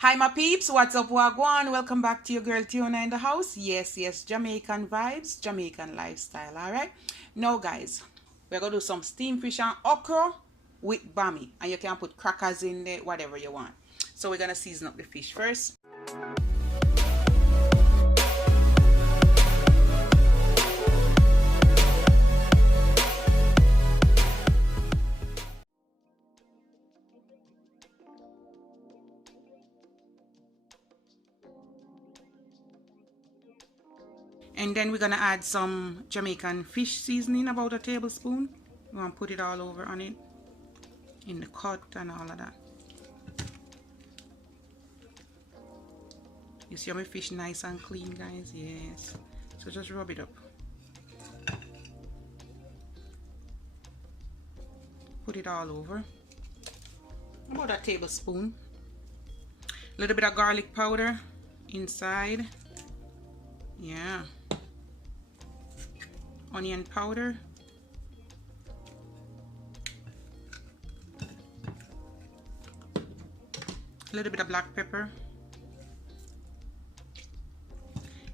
Hi my peeps, what's up, wagwan? Welcome back to your girl Tiona in the house. Yes, Jamaican vibes, Jamaican lifestyle, alright? Now guys, we're gonna do some steamed fish and okra with bammy. And you can put crackers in there, whatever you want. So we're gonna season up the fish first. And then we're gonna add some Jamaican fish seasoning, about a tablespoon. We're gonna put it all over on it, in the cut and all of that. You see how my fish nice and clean, guys? Yes. So just rub it up. Put it all over. About a tablespoon. A little bit of garlic powder inside. Yeah. Onion powder. A little bit of black pepper.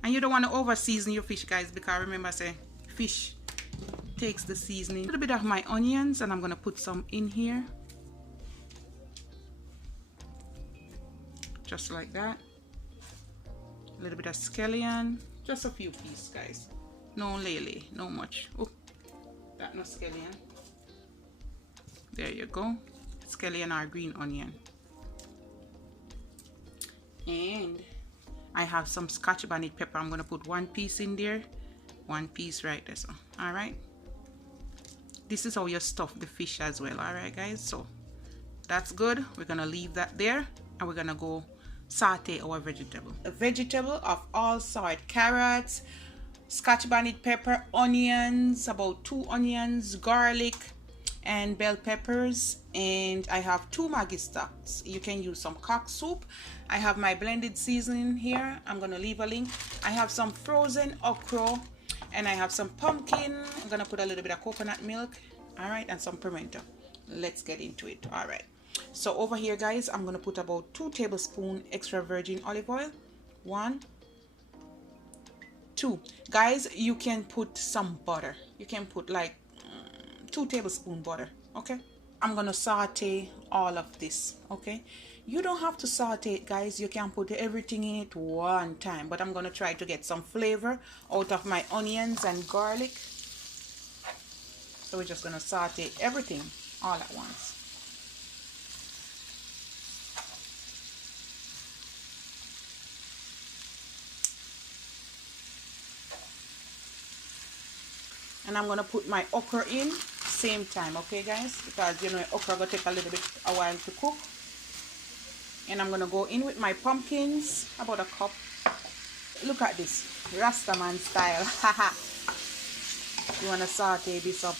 And you don't want to over season your fish, guys, because remember, say fish takes the seasoning. A little bit of my onions, and I'm going to put some in here. Just like that. A little bit of scallion. Just a few pieces, guys. No lele, no much. Oh, that no scallion. There you go. Scallion or green onion. And I have some scotch bonnet pepper. I'm gonna put one piece in there, one piece right there. So, all right. This is how you stuff the fish as well. All right, guys. So that's good. We're gonna leave that there, and we're gonna go saute our vegetable. A vegetable of all sort: carrots, scotch bonnet pepper, onions, about 2 onions, garlic, and bell peppers. And I have 2 Maggi stocks. You can use some cock soup. I have my blended seasoning here. I'm gonna leave a link. I have some frozen okra, and I have some pumpkin. I'm gonna put a little bit of coconut milk, all right, and some pimento. Let's get into it. All right, so over here, guys, I'm gonna put about 2 tablespoons extra virgin olive oil. 1, 2. Guys, you can put some butter. You can put like 2 tablespoons butter. Okay, I'm gonna saute all of this. Okay, you don't have to saute it, guys. You can put everything in it one time, but I'm gonna try to get some flavor out of my onions and garlic. So we're just gonna saute everything all at once. And I'm gonna put my okra in same time, okay, guys, because you know okra gonna take a little bit a while to cook. And I'm gonna go in with my pumpkins, about a cup. Look at this, Rastaman style. Haha. You wanna saute this up.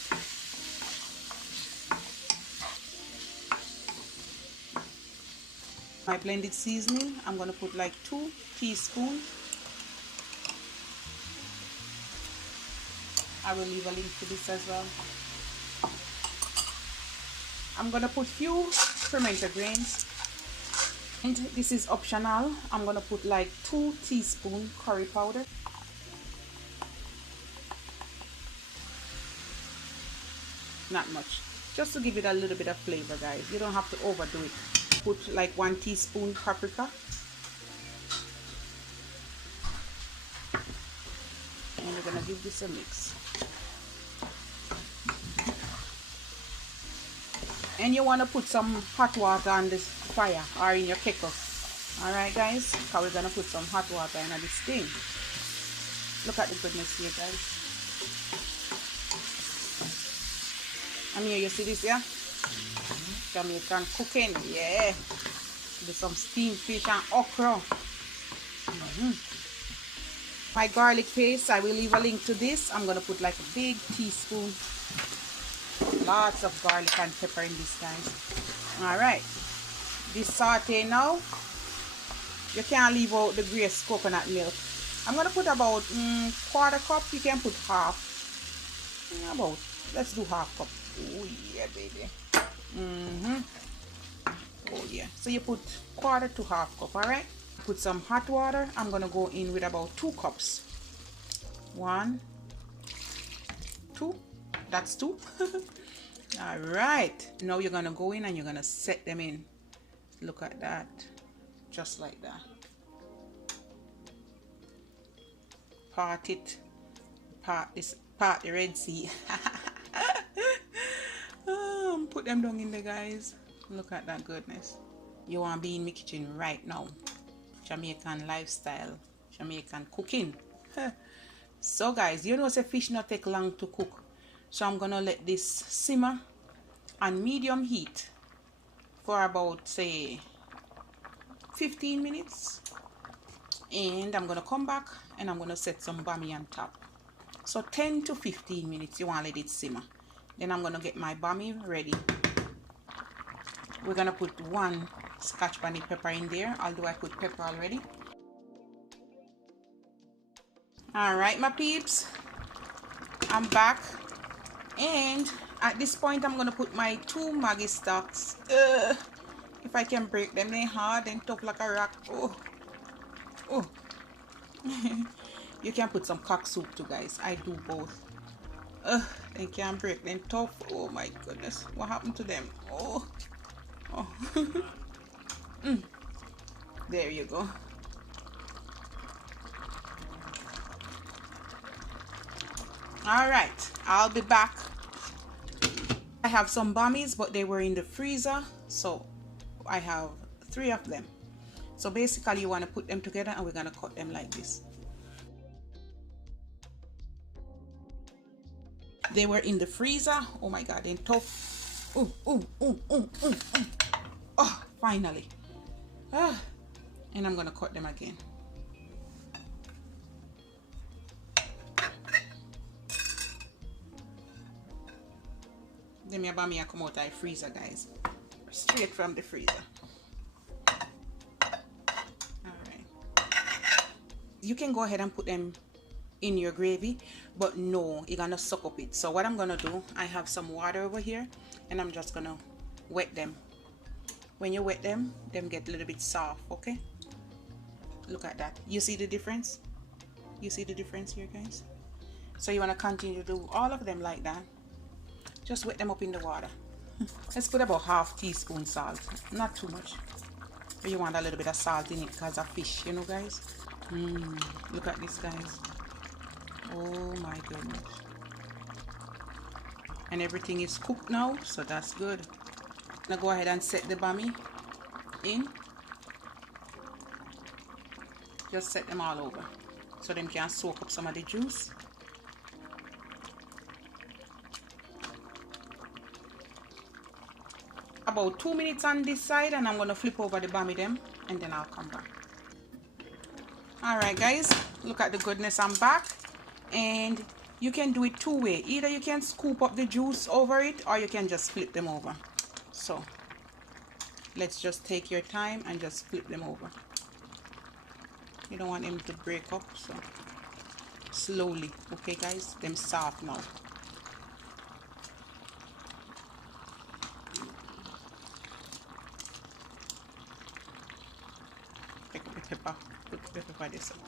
My blended seasoning, I'm gonna put like 2 teaspoons. I will leave a link to this as well. I'm gonna put few pimento grains, and this is optional. I'm gonna put like 2 teaspoons curry powder. Not much, just to give it a little bit of flavor, guys. You don't have to overdo it. Put like 1 teaspoon paprika, and we're gonna give this a mix. And you want to put some hot water on this fire or in your kettle. All right, guys, because we're gonna put some hot water in this thing. Look at the goodness here, guys. And here you see this, yeah? Jamaican cooking, yeah. With some steamed fish and okra. My garlic paste, I will leave a link to this. I'm gonna put like a big teaspoon. Lots of garlic and pepper in this, guys. All right, this saute now. You can't leave out the grace coconut milk. I'm gonna put about quarter cup. You can put half. Let's do half cup. Oh yeah, baby. cold, yeah. So you put 1/4 to 1/2 cup, all right? Put some hot water. I'm gonna go in with about 2 cups. 1, 2, that's 2. All right, now you're gonna go in and you're gonna set them in. Look at that, just like that. Part it, part this, part the Red Sea. Put them down in there, guys. Look at that goodness. You want to be in my kitchen right now. Jamaican lifestyle, Jamaican cooking. So guys, you know the fish not take long to cook, so I'm gonna let this simmer on medium heat for about, say, 15 minutes, and I'm gonna come back and I'm gonna set some bammy on top. So 10 to 15 minutes you want to let it simmer. Then I'm gonna get my bammy ready. We're gonna put 1 scotch bonnet pepper in there, although I put pepper already. All right, my peeps, I'm back, and at this point I'm gonna put my 2 Maggi stocks. If I can break them, they're hard and tough like a rock. Oh. You can put some cock soup too, guys. I do both. They can't break them tough. Oh my goodness, what happened to them? Oh. There you go. All right, I'll be back. I have some bammies, but they were in the freezer, so I have 3 of them. So basically you want to put them together and we're going to cut them like this. They were in the freezer. Oh my god, they're tough. Oh, finally. And I'm going to cut them again. Then my bammy come out of the freezer, guys. Straight from the freezer. Alright. You can go ahead and put them in your gravy, but no, you're gonna suck up it. So what I'm gonna do, I have some water over here and I'm just gonna wet them. When you wet them get a little bit soft, okay? Look at that. You see the difference? You see the difference here, guys? So you want to continue to do all of them like that. Just wet them up in the water. Let's put about 1/2 teaspoon salt, not too much. But you want a little bit of salt in it because of fish, you know, guys. Look at this, guys. Oh my goodness. And everything is cooked now, so that's good. Now go ahead and set the bammy in. Just set them all over so them can soak up some of the juice. About 2 minutes on this side, and I'm going to flip over the bammy them, and then I'll come back. Alright guys, look at the goodness, I'm back. And you can do it 2 ways. Either you can scoop up the juice over it, or you can just flip them over. So let's just take your time and just flip them over. You don't want them to break up, so slowly. Okay guys, them soft now. Pick up the pepper. Put the pepper this up.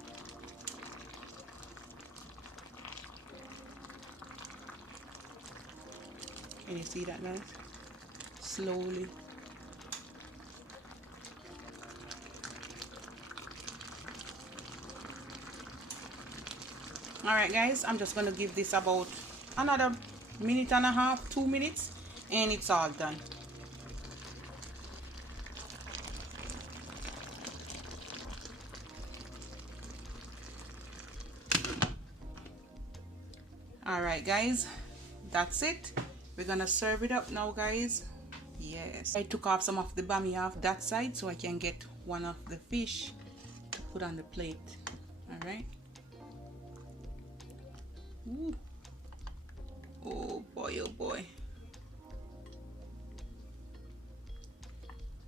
Can you see that, guys? Slowly. Alright guys, I'm just going to give this about another 1.5 minutes, 2 minutes, and it's all done. Alright guys, that's it. We're gonna serve it up now, guys. Yes, I took off some of the bammy off that side so I can get one of the fish to put on the plate. Alright. Oh boy, oh boy.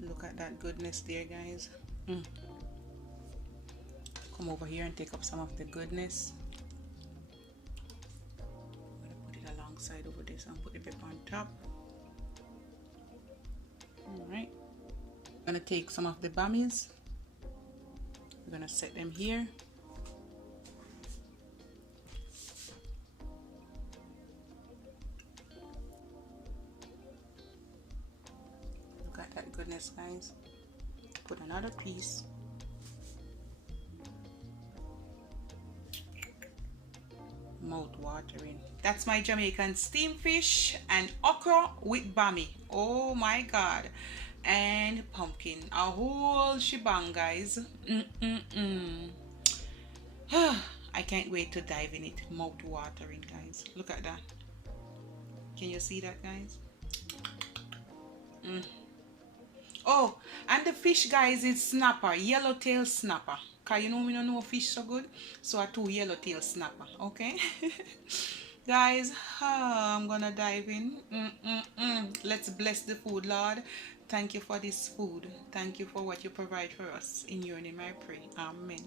Look at that goodness there, guys. Come over here and take up some of the goodness. Side over this and put the pepper on top. All right, I'm gonna take some of the bammies. We're gonna set them here. Look at that goodness, guys. Put another piece. Mouth watering. That's my Jamaican steamed fish and okra with bammy. Oh my god. And pumpkin. A whole shebang, guys. I can't wait to dive in it. Mouth watering, guys. Look at that. Can you see that, guys? Oh, and the fish, guys, is snapper, yellowtail snapper. Cause you know me don't know fish so good, so I do yellowtail snapper. Okay, guys, I'm gonna dive in. Let's bless the food, Lord. Thank you for this food. Thank you for what you provide for us. In your name I pray. Amen.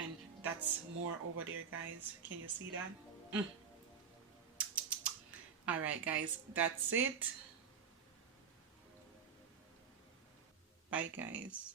And that's more over there, guys. Can you see that? All right, guys, that's it. Bye, guys.